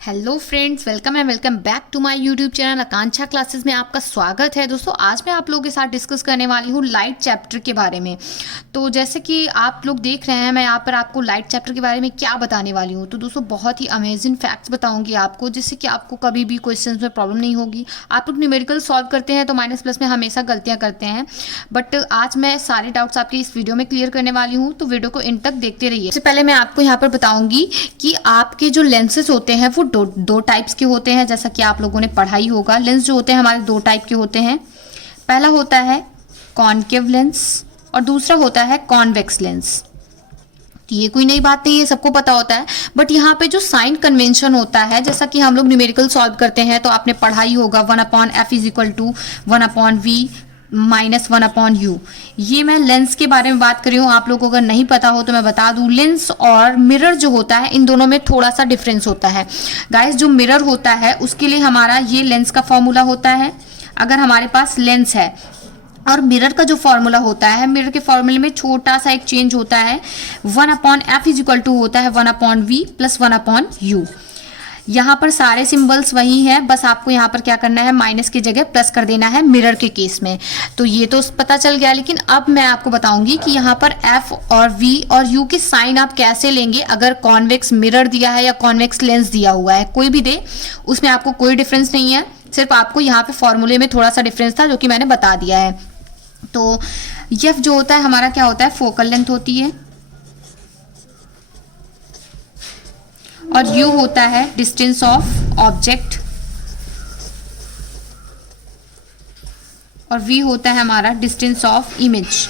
Hello friends, welcome and welcome back to my YouTube channel Akanksha classes में आपका स्वागत है। दोस्तों, आज मैं आप लोगों के साथ डिस्कस करने वाली हूँ लाइट चैप्टर के बारे में। तो जैसे कि आप लोग देख रहे हैं, मैं यहाँ पर आपको लाइट चैप्टर के बारे में क्या बताने वाली हूँ। तो दोस्तों, बहुत ही अमेजिंग फैक्ट्स बताऊँगी आपको, जिससे कि आपको कभी भी क्वेश्चन में प्रॉब्लम नहीं होगी। आप लोग न्यूमेरिकल सॉल्व करते हैं तो माइनस प्लस में हमेशा गलतियाँ करते हैं, बट आज मैं सारे डाउट्स आपके इस वीडियो में क्लियर करने वाली हूँ, तो वीडियो को इन तक देखते रहिए। सबसे पहले मैं आपको यहाँ पर बताऊँगी कि आपके जो लेंसेज होते हैं वो दो टाइप्स के होते हैं। जैसा कि आप लोगों ने पढ़ा ही होगा, लेंस जो होते हैं हमारे दो टाइप के होते हैं। पहला होता है कॉनकेव लेंस और दूसरा होता है कॉन्वेक्स लेंस। ये कोई नई बात नहीं है, सबको पता होता है, बट यहाँ पे जो साइन कन्वेंशन होता है, जैसा कि हम लोग न्यूमेरिकल सॉल्व करते हैं तो आपने पढ़ा ही होगा 1/f is equal to 1/v minus 1/u। ये मैं लेंस के बारे में बात कर रही हूँ। आप लोगों को अगर नहीं पता हो तो मैं बता दूँ, लेंस और मिरर जो होता है इन दोनों में थोड़ा सा डिफरेंस होता है। गाइस, जो मिरर होता है उसके लिए हमारा ये लेंस का फॉर्मूला होता है। अगर हमारे पास लेंस है और मिरर का जो फॉर्मूला होता है, मिरर के फॉर्मूले में छोटा सा एक चेंज होता है। 1/f इज इक्वल टू होता है 1/v प्लस 1/u। यहाँ पर सारे सिंबल्स वही हैं, बस आपको यहाँ पर क्या करना है, माइनस की जगह प्लस कर देना है मिरर के केस में। तो ये तो पता चल गया, लेकिन अब मैं आपको बताऊंगी कि यहाँ पर f और v और u के साइन आप कैसे लेंगे। अगर कॉन्वेक्स मिरर दिया है या कॉन्वेक्स लेंस दिया हुआ है, कोई भी दे, उसमें आपको कोई डिफरेंस नहीं है। सिर्फ आपको यहाँ पे फॉर्मूले में थोड़ा सा डिफरेंस था, जो कि मैंने बता दिया है। तो f जो होता है हमारा क्या होता है, फोकल लेंथ होती है, और u होता है डिस्टेंस ऑफ ऑब्जेक्ट, और v होता है हमारा डिस्टेंस ऑफ इमेज।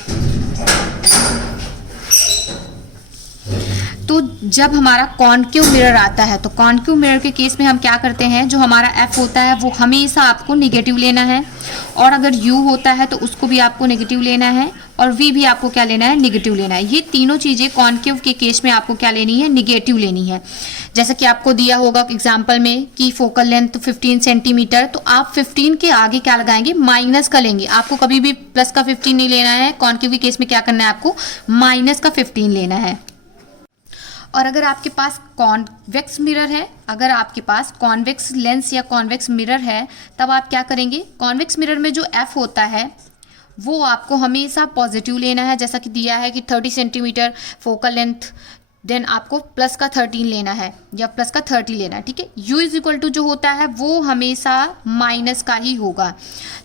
तो जब हमारा कॉनकेव मिरर आता है, तो कॉनकेव मिरर के केस में हम क्या करते हैं, जो हमारा f होता है वो हमेशा आपको निगेटिव लेना है, और अगर u होता है तो उसको भी आपको नेगेटिव लेना है, और v भी आपको क्या लेना है, निगेटिव लेना है। ये तीनों चीज़ें कॉनकेव के केस में आपको क्या लेनी है, निगेटिव लेनी है। जैसे कि आपको दिया होगा एग्जाम्पल में कि फोकल लेंथ 15 सेंटीमीटर, तो आप 15 के आगे क्या लगाएंगे, माइनस का लेंगे। आपको कभी भी प्लस का 15 नहीं लेना है। कॉनकेव के केस में क्या करना है, आपको माइनस का 15 लेना है। और अगर आपके पास कॉन्वेक्स मिरर है, अगर आपके पास कॉन्वेक्स लेंस या कॉन्वेक्स मिरर है, तब आप क्या करेंगे, कॉन्वेक्स मिरर में जो f होता है वो आपको हमेशा पॉजिटिव लेना है। जैसा कि दिया है कि 30 सेंटीमीटर फोकल लेंथ, देन आपको प्लस का 13 लेना है या प्लस का 30 लेना है, ठीक है। u इज इक्वल टू जो होता है वो हमेशा माइनस का ही होगा।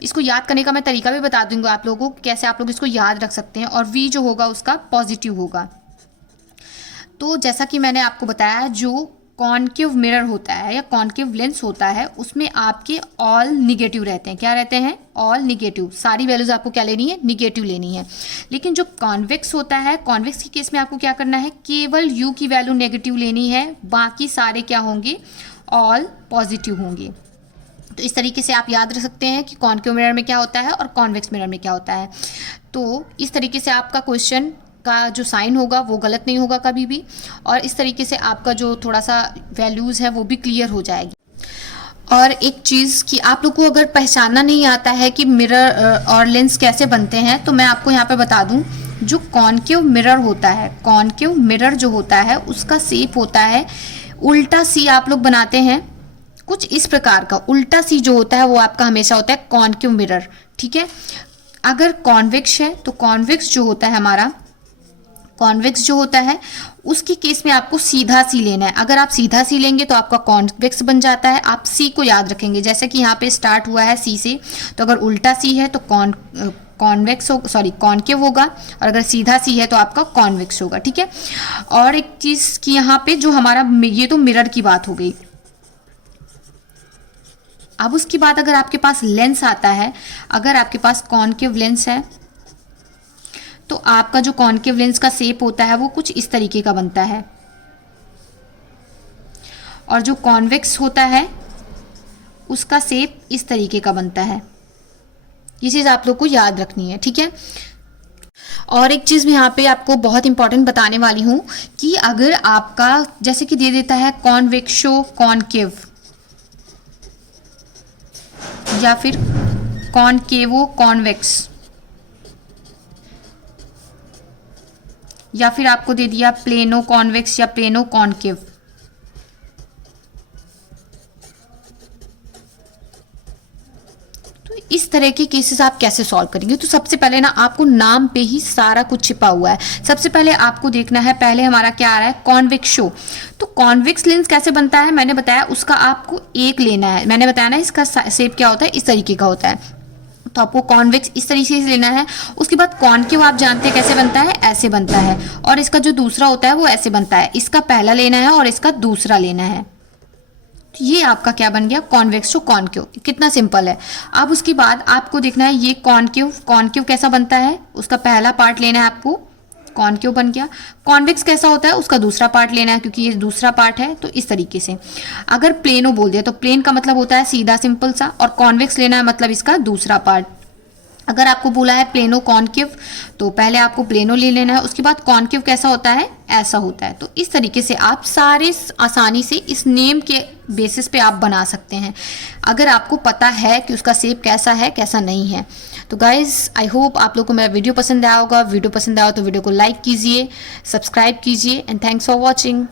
इसको याद करने का मैं तरीका भी बता दूंगा आप लोगों को, कैसे आप लोग इसको याद रख सकते हैं। और v जो होगा उसका पॉजिटिव होगा। तो जैसा कि मैंने आपको बताया, जो कॉनकेव मिरर होता है या कॉनकेव लेंस होता है, उसमें आपके ऑल निगेटिव रहते हैं। क्या रहते हैं, ऑल निगेटिव। सारी वैल्यूज आपको क्या लेनी है, निगेटिव लेनी है। लेकिन जो कॉन्वेक्स होता है, कॉन्वेक्स के केस में आपको क्या करना है, केवल u की वैल्यू नेगेटिव लेनी है, बाकी सारे क्या होंगे, ऑल पॉजिटिव होंगे। तो इस तरीके से आप याद रख सकते हैं कि कॉनकेव मिरर में क्या होता है और कॉन्वेक्स मिरर में क्या होता है। तो इस तरीके से आपका क्वेश्चन का जो साइन होगा वो गलत नहीं होगा कभी भी, और इस तरीके से आपका जो थोड़ा सा वैल्यूज़ है वो भी क्लियर हो जाएगी। और एक चीज़ कि आप लोग को अगर पहचानना नहीं आता है कि मिरर और लेंस कैसे बनते हैं, तो मैं आपको यहाँ पे बता दूँ। जो कॉनकेव मिरर होता है, कॉनकेव मिरर जो होता है उसका शेप होता है उल्टा सी। आप लोग बनाते हैं कुछ इस प्रकार का, उल्टा सी जो होता है वो आपका हमेशा होता है कॉनकेव मिरर, ठीक है। अगर कॉन्वेक्स है तो कॉन्वेक्स जो होता है हमारा, कॉन्वेक्स जो होता है उसके केस में आपको सीधा सी लेना है। अगर आप सीधा सी लेंगे तो आपका कॉन्वेक्स बन जाता है। आप सी को याद रखेंगे, जैसे कि यहाँ पे स्टार्ट हुआ है सी से, तो अगर उल्टा सी है तो कॉन्वेक्स हो, सॉरी कॉनकेव होगा, और अगर सीधा सी है तो आपका कॉन्वेक्स होगा, ठीक है। और एक चीज़ कि यहाँ पे जो हमारा, ये तो मिरर की बात हो गई। अब उसके बाद अगर आपके पास लेंस आता है, अगर आपके पास कॉनकेव लेंस है, तो आपका जो कॉनकेव लेंस का शेप होता है वो कुछ इस तरीके का बनता है, और जो कॉन्वेक्स होता है उसका शेप इस तरीके का बनता है। ये चीज़ आप लोग को याद रखनी है, ठीक है। और एक चीज़ मैं यहाँ पे आपको बहुत इंपॉर्टेंट बताने वाली हूँ कि अगर आपका जैसे कि दे देता है कॉन्वेक्शो कॉनकेव या फिर कॉनकेवो कॉन्वेक्स, या फिर आपको दे दिया प्लेनो कॉन्वेक्स या प्लेनो कॉनकेव, इस तरह के केसेस आप कैसे सॉल्व करेंगे? तो सबसे पहले ना आपको नाम पे ही सारा कुछ छिपा हुआ है। सबसे पहले आपको देखना है, पहले हमारा क्या आ रहा है, कॉन्वेक्स शो। तो कॉन्वेक्स लेंस कैसे बनता है मैंने बताया, उसका आपको एक लेना है। मैंने बताया ना इसका शेप क्या होता है, इस तरीके का होता है। तो आपको कॉन्वेक्स इस तरीके से लेना है। उसके बाद कॉनकेव आप जानते हैं कैसे बनता है, ऐसे बनता है। और इसका जो दूसरा होता है वो ऐसे बनता है। इसका पहला लेना है और इसका दूसरा लेना है। तो ये आपका क्या बन गया, कॉन्वेक्स टू कॉनकेव। कितना सिंपल है। अब उसके बाद आपको देखना है ये कॉनकेव, कॉनकेव कैसा बनता है, उसका पहला पार्ट लेना है आपको, कॉनकेव बन गया। कॉन्वेक्स कैसा होता है, उसका दूसरा पार्ट लेना है, क्योंकि ये दूसरा पार्ट है। तो इस तरीके से अगर प्लेनो बोल दिया तो प्लेन का मतलब होता है सीधा सिंपल सा, और कॉन्वेक्स लेना है मतलब इसका दूसरा पार्ट। अगर आपको बोला है प्लेनो कॉनकेव तो पहले आपको प्लेनो ले लेना है। उसके बाद कॉनकेव कैसा होता है, ऐसा होता है। तो इस तरीके से आप सारे आसानी से इस नेम के बेसिस पे आप बना सकते हैं, अगर आपको पता है कि उसका शेप कैसा है कैसा नहीं है। तो गाइज आई होप आप लोगों को मेरा वीडियो पसंद आया होगा। वीडियो पसंद आया हो तो वीडियो को लाइक कीजिए, सब्सक्राइब कीजिए, एंड थैंक्स फॉर वॉचिंग।